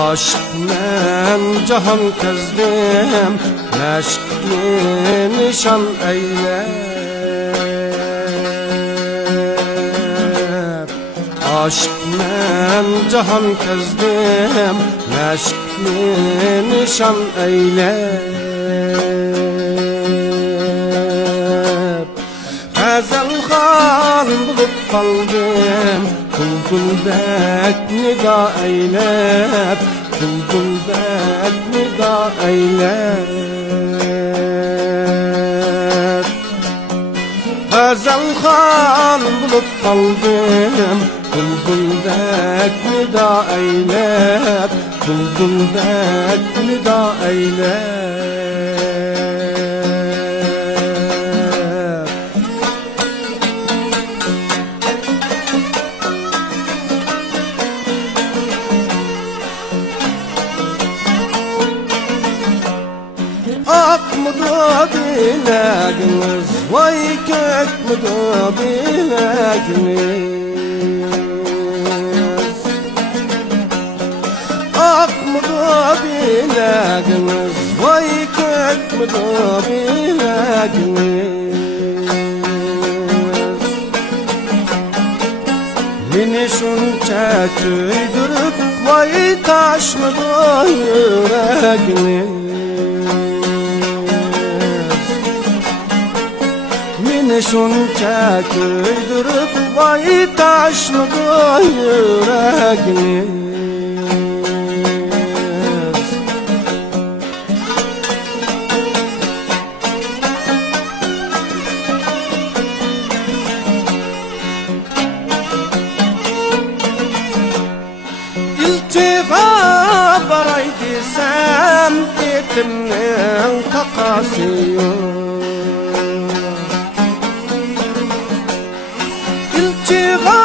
Aşk men cahan kezdim, meşkli nişan eyler. Aşk men cahan kezdim, meşkli nişan eyler. Gazel xan bulup kaldım, bulbuldek nida eyler. Bulbuldek nida eyler. Gazel xan bulup kaldım, bulbuldek nida eyler. Bulbuldek nida eyler. Ak mıdır bileğiniz, vay kök mıdır bileğiniz? Ak mıdır bileğiniz, vay kök mıdır bileğiniz? Beni şunca köydürüp, vay taş mıdır yüreğiniz? Beni şunca köydürüp, vay taş mıdır yüreğiniz? İltifa baray desem, etimnin takası yok. İltifa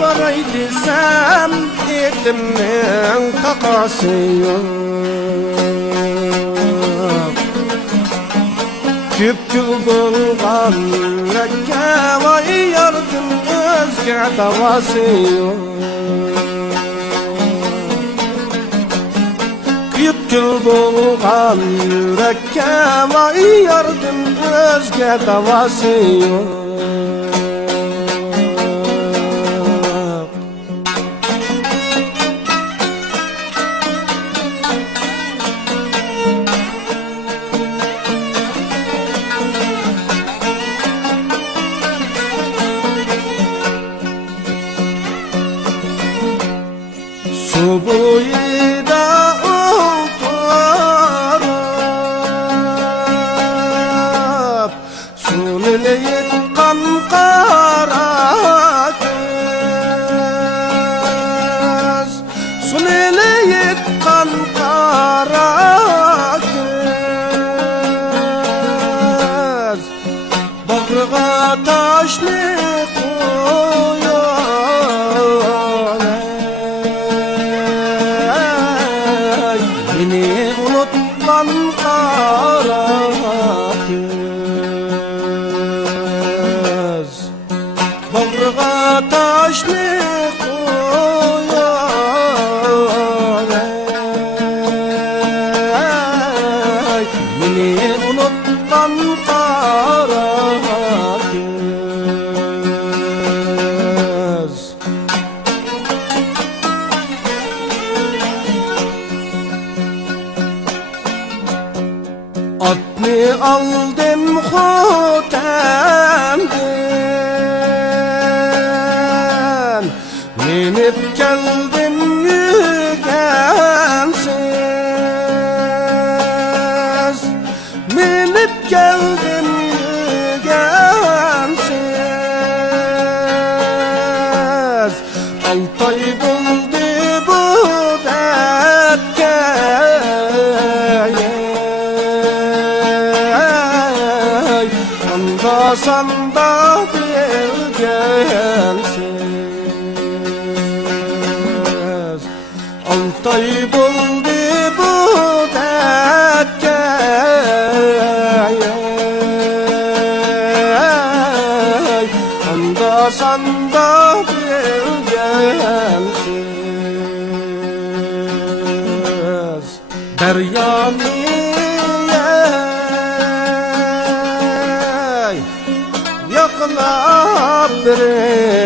baray desem, etimnin takası yok. Küp yıl bulgan yürekке, vay yardım özge davası yok. Küp bulgan yürekке, vay yardım özge davası yok. Su boyida oturup, suyla yetkan kara göz, suyla yetkan kara göz, bağrıga taşlı beni unutkan kara göz, bağrıga taşlı koyan ey, beni unutkan kara göz. Atni aldım Xotem'den, minip geldim yügensiz, minip geldim yügensiz. Altay buldu bu dertke, sanda bir gelsiz. Altay buldu bu dertke, anda sanda bir gelsiz. her yanı yoklab bir